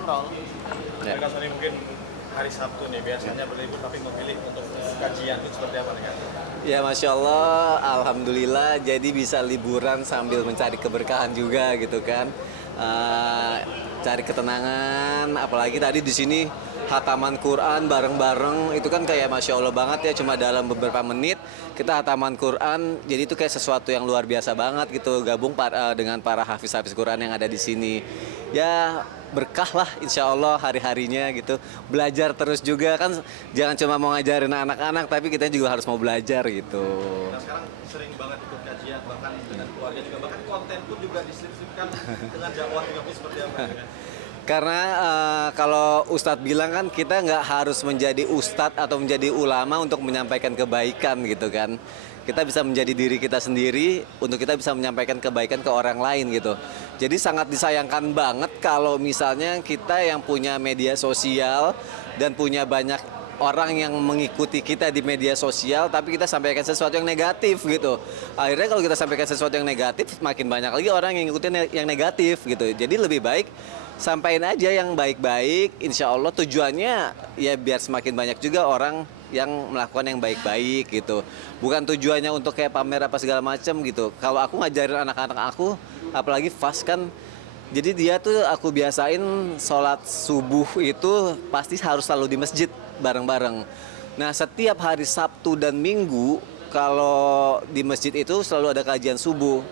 roll. Ya. Kak Sony, mungkin hari Sabtu nih biasanya berlibur tapi memilih untuk kajian itu seperti apa nih Kak? Ya Masya Allah, Alhamdulillah jadi bisa liburan sambil mencari keberkahan juga gitu kan. Cari ketenangan, apalagi tadi di sini hataman Quran bareng-bareng itu kan kayak Masya Allah banget ya, cuma dalam beberapa menit kita hataman Quran, jadi itu kayak sesuatu yang luar biasa banget gitu, gabung dengan para hafiz-hafiz Quran yang ada di sini. Ya berkah lah insya Allah hari-harinya gitu, belajar terus juga kan, jangan cuma mau ngajarin anak-anak tapi kita juga harus mau belajar gitu. Nah sekarang sering banget ikut kajian, bahkan dengan keluarga juga, bahkan konten pun juga diselipkan dengan dakwah juga seperti apa ya kan? Karena kalau Ustadz bilang kan kita nggak harus menjadi Ustadz atau menjadi ulama untuk menyampaikan kebaikan gitu kan. Kita bisa menjadi diri kita sendiri untuk kita bisa menyampaikan kebaikan ke orang lain gitu. Jadi sangat disayangkan banget kalau misalnya kita yang punya media sosial dan punya banyak orang yang mengikuti kita di media sosial tapi kita sampaikan sesuatu yang negatif gitu. Akhirnya kalau kita sampaikan sesuatu yang negatif makin banyak lagi orang yang ngikutin yang negatif gitu. Jadi lebih baik sampaikan aja yang baik-baik, insya Allah tujuannya ya biar semakin banyak juga orang yang melakukan yang baik-baik gitu. Bukan tujuannya untuk kayak pamer apa segala macam gitu. Kalau aku ngajarin anak-anak aku, apalagi fast kan, jadi dia tuh aku biasain sholat subuh itu pasti harus selalu di masjid bareng-bareng. Nah setiap hari Sabtu dan Minggu kalau di masjid itu selalu ada kajian subuh.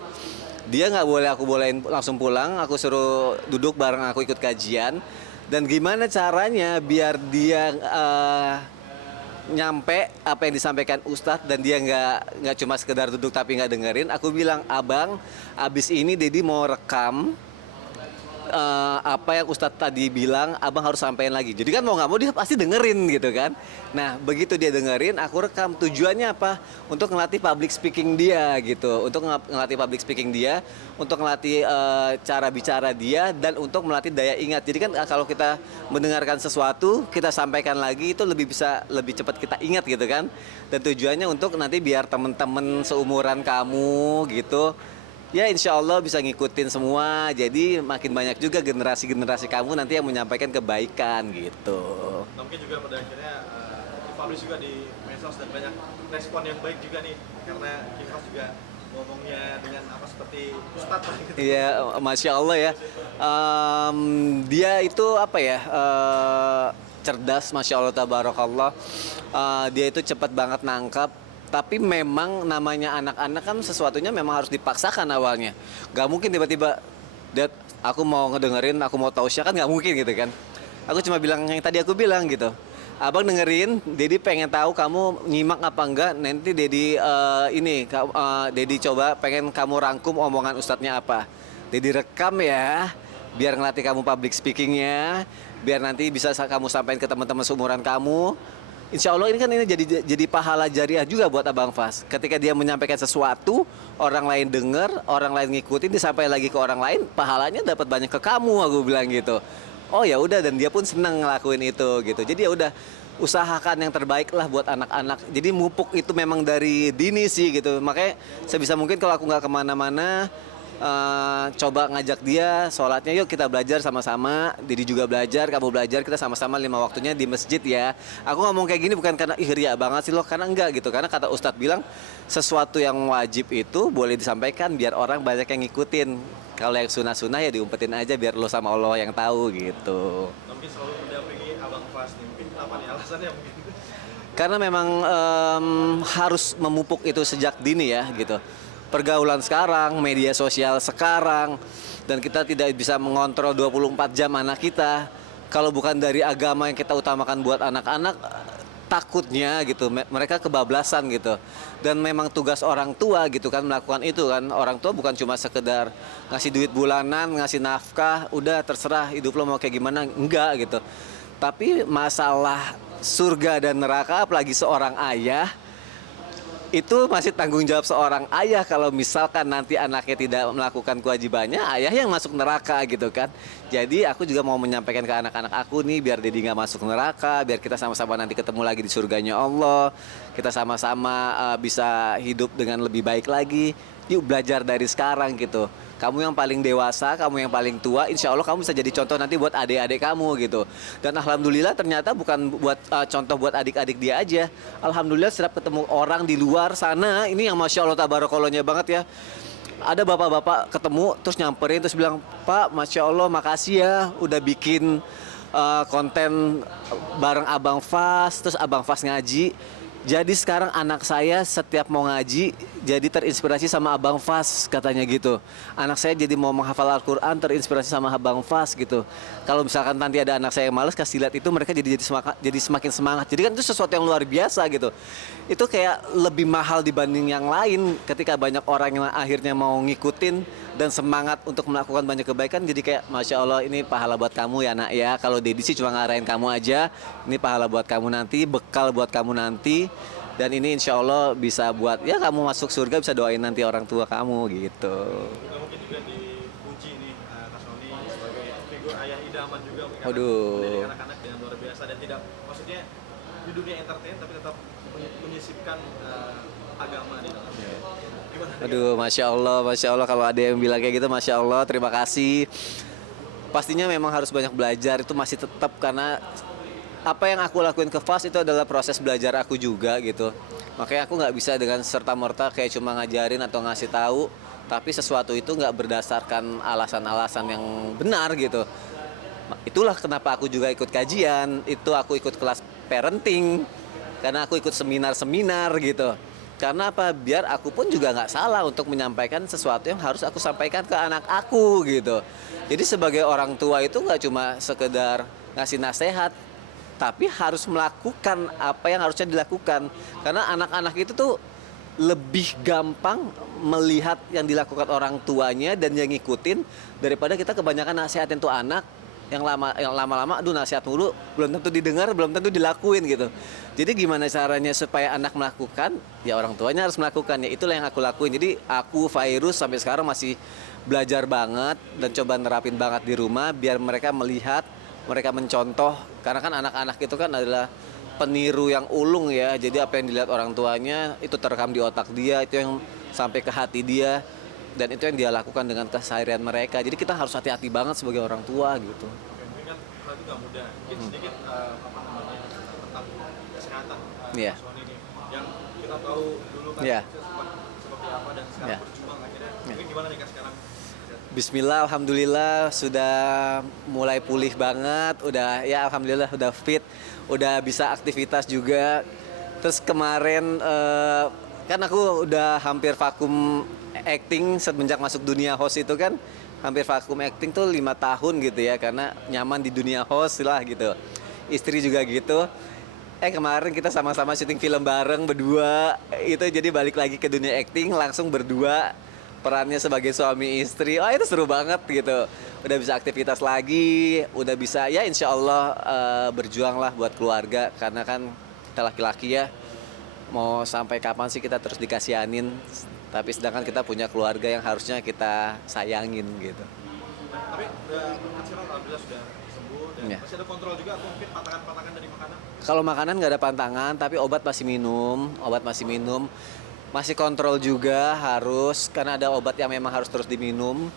Dia nggak boleh aku bolehin langsung pulang, aku suruh duduk bareng aku ikut kajian. Dan gimana caranya biar dia nyampe apa yang disampaikan Ustadz dan dia nggak cuma sekedar duduk tapi nggak dengerin. Aku bilang, abang, abis ini Dedi mau rekam apa yang Ustadz tadi bilang, abang harus sampaikan lagi. Jadi kan mau nggak mau dia pasti dengerin gitu kan. Nah begitu dia dengerin, aku rekam. Tujuannya apa? Untuk ngelatih public speaking dia gitu. Untuk ngelatih public speaking dia, untuk ngelatih cara bicara dia, dan untuk melatih daya ingat. Jadi kan kalau kita mendengarkan sesuatu, kita sampaikan lagi itu lebih cepat kita ingat gitu kan. Dan tujuannya untuk nanti biar teman-teman seumuran kamu gitu, ya insya Allah bisa ngikutin semua. Jadi makin banyak juga generasi-generasi kamu nanti yang menyampaikan kebaikan gitu. Mungkin juga pada akhirnya dipublish juga di medsos dan banyak respon yang baik juga nih, karena Kifas juga ngomongnya dengan apa seperti Ustadz gitu. Iya, Masya Allah ya. Dia itu apa ya, cerdas, Masya Allah, tabarakallah. Dia itu cepat banget nangkap. Tapi memang namanya anak-anak kan sesuatunya memang harus dipaksakan awalnya. Gak mungkin tiba-tiba, Dad, aku mau ngedengerin, aku mau tausiah, kan gak mungkin gitu kan. Aku cuma bilang yang tadi aku bilang gitu. Abang dengerin, Dedi pengen tahu kamu nyimak apa enggak. Nanti Dedi Dedi coba pengen kamu rangkum omongan ustadznya apa. Dedi rekam ya, biar ngelatih kamu public speakingnya, biar nanti bisa kamu sampaikan ke teman-teman seumuran kamu. Insya Allah ini kan jadi pahala jariah juga buat Abang Fas. Ketika dia menyampaikan sesuatu, orang lain dengar, orang lain ngikutin, disampaikan lagi ke orang lain, pahalanya dapat banyak ke kamu, aku bilang gitu. Oh ya udah, dan dia pun senang ngelakuin itu gitu. Jadi ya udah, usahakan yang terbaik lah buat anak-anak. Jadi mupuk itu memang dari dini sih gitu. Makanya sebisa mungkin kalau aku nggak kemana-mana, coba ngajak dia sholatnya, yuk kita belajar sama-sama. Didi juga belajar, kamu belajar, kita sama-sama 5 waktunya di masjid ya. Aku ngomong kayak gini bukan karena ria banget sih loh, karena enggak gitu. Karena kata Ustadz bilang, sesuatu yang wajib itu boleh disampaikan biar orang banyak yang ngikutin. Kalau yang sunah-sunah ya diumpetin aja biar lo sama Allah yang tahu gitu. Mungkin selalu mendampingi Abang Fas nih, mungkin apa nih alasannya mungkin? Karena memang harus memupuk itu sejak dini ya gitu. Pergaulan sekarang, media sosial sekarang, dan kita tidak bisa mengontrol 24 jam anak kita. Kalau bukan dari agama yang kita utamakan buat anak-anak, takutnya gitu mereka kebablasan gitu. Dan memang tugas orang tua gitu kan melakukan itu kan. Orang tua bukan cuma sekedar ngasih duit bulanan, ngasih nafkah, udah terserah hidup lo mau kayak gimana, enggak gitu. Tapi masalah surga dan neraka, apalagi seorang ayah, itu masih tanggung jawab seorang ayah. Kalau misalkan nanti anaknya tidak melakukan kewajibannya, ayah yang masuk neraka gitu kan. Jadi aku juga mau menyampaikan ke anak-anak aku nih, biar Dedi nggak masuk neraka, biar kita sama-sama nanti ketemu lagi di surganya Allah, kita sama-sama bisa hidup dengan lebih baik lagi. yuk belajar dari sekarang gitu. Kamu yang paling dewasa, kamu yang paling tua, insya Allah kamu bisa jadi contoh nanti buat adik-adik kamu gitu. Dan alhamdulillah ternyata bukan buat contoh buat adik-adik dia aja. Alhamdulillah setiap ketemu orang di luar sana, ini yang masya Allah tabarakollahnya banget ya. Ada bapak-bapak ketemu terus nyamperin terus bilang, Pak, masya Allah makasih ya udah bikin konten bareng Abang Fas, terus Abang Fas ngaji. Jadi sekarang anak saya setiap mau ngaji jadi terinspirasi sama Abang Fas katanya gitu. Anak saya jadi mau menghafal Al-Quran terinspirasi sama Abang Fas gitu. Kalau misalkan nanti ada anak saya yang males kasih lihat itu mereka jadi semakin semangat. Jadi kan itu sesuatu yang luar biasa gitu. Itu kayak lebih mahal dibanding yang lain ketika banyak orang yang akhirnya mau ngikutin dan semangat untuk melakukan banyak kebaikan. Jadi kayak masya Allah ini pahala buat kamu ya nak ya. Kalau Dedi sih cuma ngarahin kamu aja. Ini pahala buat kamu nanti, bekal buat kamu nanti. Dan ini insya Allah bisa buat ya kamu masuk surga, bisa doain nanti orang tua kamu gitu. Juga mungkin juga dipuji nih Kak Sony sebagai figur ayah idaman juga mungkin Waduh. mendidik anak-anak dengan luar biasa dan tidak maksudnya di dunia entertain tapi tetap menyisipkan agama di dalamnya. Gimana? Aduh, masya Allah kalau ada yang bilang kayak gitu, masya Allah, terima kasih. Pastinya memang harus banyak belajar itu masih tetap karena apa yang aku lakuin ke FAS itu adalah proses belajar aku juga gitu. Makanya aku nggak bisa dengan serta-merta kayak cuma ngajarin atau ngasih tahu, tapi sesuatu itu nggak berdasarkan alasan-alasan yang benar gitu. Itulah kenapa aku juga ikut kajian, itu aku ikut kelas parenting, karena aku ikut seminar-seminar gitu. Karena apa? Biar aku pun juga nggak salah untuk menyampaikan sesuatu yang harus aku sampaikan ke anak aku gitu. Jadi sebagai orang tua itu nggak cuma sekedar ngasih nasihat, tapi harus melakukan apa yang harusnya dilakukan. Karena anak-anak itu tuh lebih gampang melihat yang dilakukan orang tuanya dan yang ngikutin daripada kita kebanyakan nasihatin tuh anak yang lama-lama aduh nasihat mulu belum tentu didengar, belum tentu dilakuin gitu. Jadi gimana caranya supaya anak melakukan? Ya orang tuanya harus melakukan. Ya itulah yang aku lakuin. Jadi aku Fairuz sampai sekarang masih belajar banget dan coba nerapin banget di rumah biar mereka melihat, mereka mencontoh. Karena kan anak-anak itu kan adalah peniru yang ulung ya. Jadi apa yang dilihat orang tuanya itu terekam di otak dia, itu yang sampai ke hati dia. Dan itu yang dia lakukan dengan keseharian mereka. Jadi kita harus hati-hati banget sebagai orang tua gitu. Oke, mungkin kan hal itu nggak mudah. Mungkin sedikit apa namanya tentang kesehatan Iya. Kak Sony ini yang kita tahu dulu kan Iya. seperti apa dan sekarang Iya. berjuang akhirnya. Iya. Mungkin gimana nih Kak sekarang? Bismillah, alhamdulillah sudah mulai pulih banget, udah ya alhamdulillah udah fit, udah bisa aktivitas juga. Terus kemarin kan aku udah hampir vakum acting semenjak masuk dunia host itu kan, hampir vakum acting tuh 5 tahun gitu ya karena nyaman di dunia host lah gitu. Istri juga gitu. Kemarin kita sama-sama syuting film bareng berdua, itu jadi balik lagi ke dunia acting langsung berdua. Perannya sebagai suami istri, itu seru banget gitu. Udah bisa aktivitas lagi, udah bisa ya insya Allah berjuang lah buat keluarga. Karena kan kita laki-laki ya, mau sampai kapan sih kita terus dikasihanin. Tapi sedangkan kita punya keluarga yang harusnya kita sayangin gitu. Tapi kan sekarang alhamdulillah sudah sembuh dan Iya. masih ada kontrol juga atau mungkin pantangan-pantangan dari makanan? Kalau makanan nggak ada pantangan, tapi obat masih minum, masih kontrol juga harus karena ada obat yang memang harus terus diminum.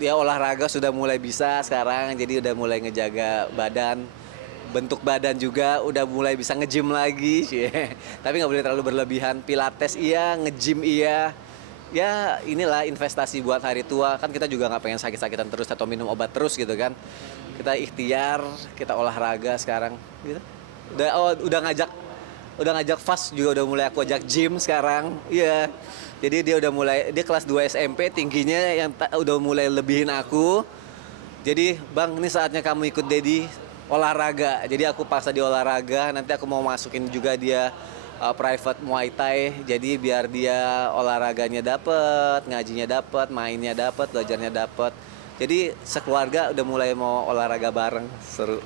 Dia olahraga sudah mulai bisa sekarang, jadi udah mulai ngejaga badan, bentuk badan juga udah mulai bisa nge-gym lagi, tapi nggak boleh terlalu berlebihan. Pilates iya, nge-gym iya. Ya inilah investasi buat hari tua, kan kita juga nggak pengen sakit-sakitan terus atau minum obat terus gitu kan. Kita ikhtiar, kita olahraga sekarang gitu. Udah ngajak Fas juga udah mulai aku ajak gym sekarang. Iya. Jadi dia kelas 2 SMP tingginya yang udah mulai lebihin aku. Jadi, Bang, ini saatnya kamu ikut Dedi olahraga. Jadi aku paksa dia olahraga, nanti aku mau masukin juga dia private Muay Thai. Jadi biar dia olahraganya dapet, ngajinya dapet, mainnya dapet, belajarnya dapet. Jadi sekeluarga udah mulai mau olahraga bareng, seru.